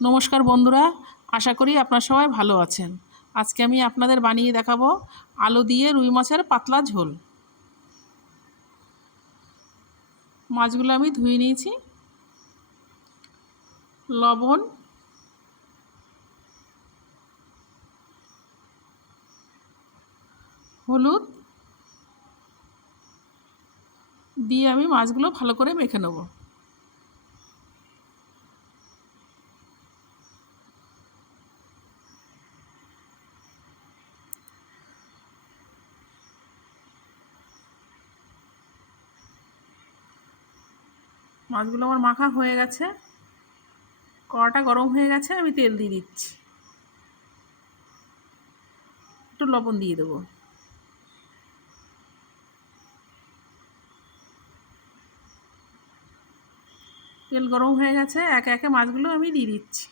নমস্কার বন্ধুরা, আশা করি আপনারা সবাই ভালো আছেন। আজকে আমি আপনাদের বানিয়ে দেখাবো আলু দিয়ে রুই মাছের পাতলা ঝোল। মাছগুলো আমি ধুয়ে নিয়েছি। লবণ, হলুদ দিয়ে আমি মাছগুলো ভালো করে মেখে নেব। মাছগুলো আমার মাখা হয়ে গেছে। কড়াটা গরম হয়ে গেছে, আমি তেল দিয়ে দিচ্ছি। একটু লবণ দিয়ে দেবো। তেল গরম হয়ে গেছে, একে একে মাছগুলো আমি দিয়ে দিচ্ছি।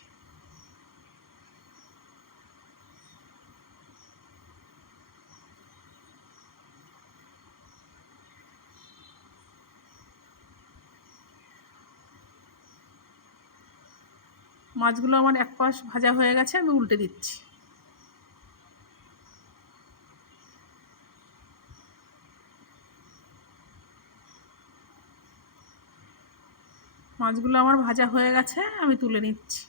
মাছগুলো আমার এক পাশ ভাজা হয়ে গেছে, আমি উল্টে দিচ্ছি। মাছগুলো আমার ভাজা হয়ে গেছে, আমি তুলে নিচ্ছি।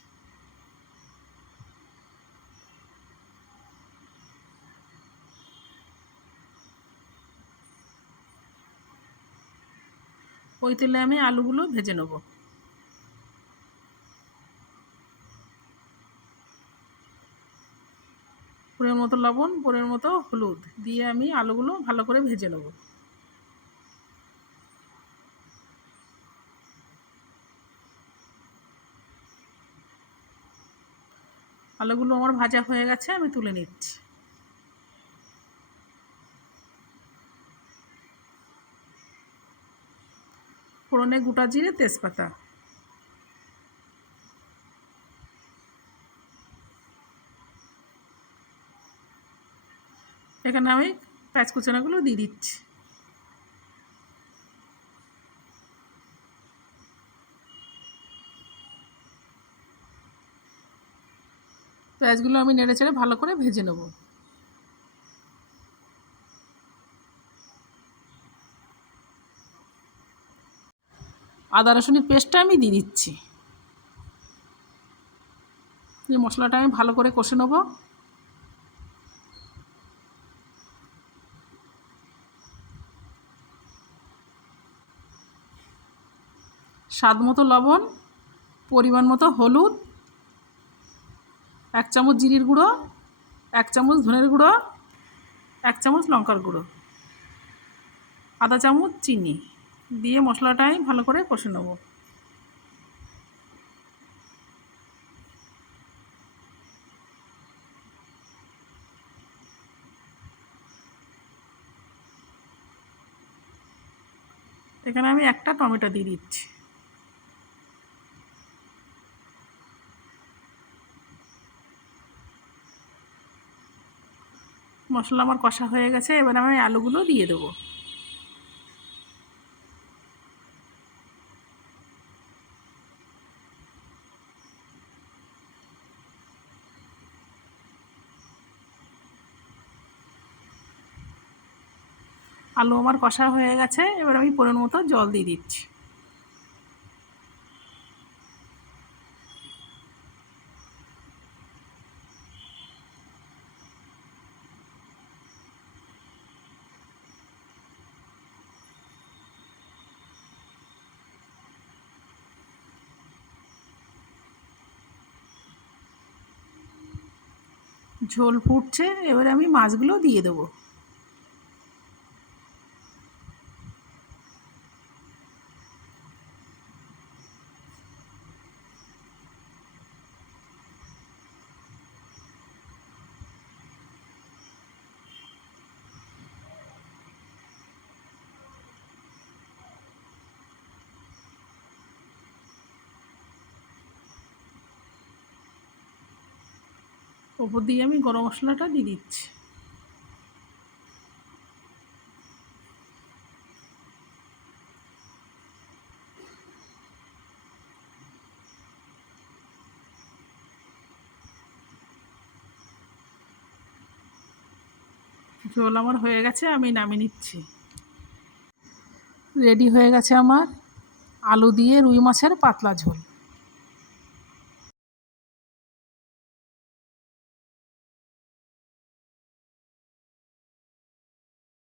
ওই তেলে আমি আলুগুলো ভেজে নেব। পরিমাণ মতো লবণ, পরিমাণ মতো হলুদ দিয়ে আমি আলুগুলো ভালো করে ভেজে নেব। আলুগুলো আমার ভাজা হয়ে গেছে, আমি তুলে নিচ্ছি। ফোড়নে গোটা জিরে, তেজপাতা। এখানে আমি পেঁয়াজ কুচানোগুলো দিয়ে দিচ্ছি। পেঁয়াজগুলো আমি নেড়ে চেড়ে ভালো করে ভেজে নেব। আদা রসুনের পেস্টটা আমি দিয়ে দিচ্ছি। মশলাটা আমি ভালো করে কষে নেব। স্বাদ মতো লবণ, পরিমাণ মতো হলুদ, 1 চামচ জিরের গুঁড়ো, 1 চামচ ধনের গুঁড়ো, 1 চামচ লঙ্কার গুঁড়ো, আধা চামচ চিনি দিয়ে মশলাটা আমি ভালো করে কষে নেব। এখানে আমি একটা টমেটো দিয়ে দিচ্ছি। মশলা আমার কষা হয়ে গেছে, এবার আমি আলুগুলো দিয়ে দেবো। আলু আমার কষা হয়ে গেছে, এবার আমি পরিমাণ মতো জল দিয়ে দিচ্ছি। ঝোল ফুটছে, এবারে আমি মাছগুলো দিয়ে দেবো। ওপর দিয়ে আমি গরম মশলাটা দিয়ে দিচ্ছি। ঝোল আমার হয়ে গেছে, আমি নামিয়ে নিচ্ছি। রেডি হয়ে গেছে আমার আলু দিয়ে রুই মাছের পাতলা ঝোল।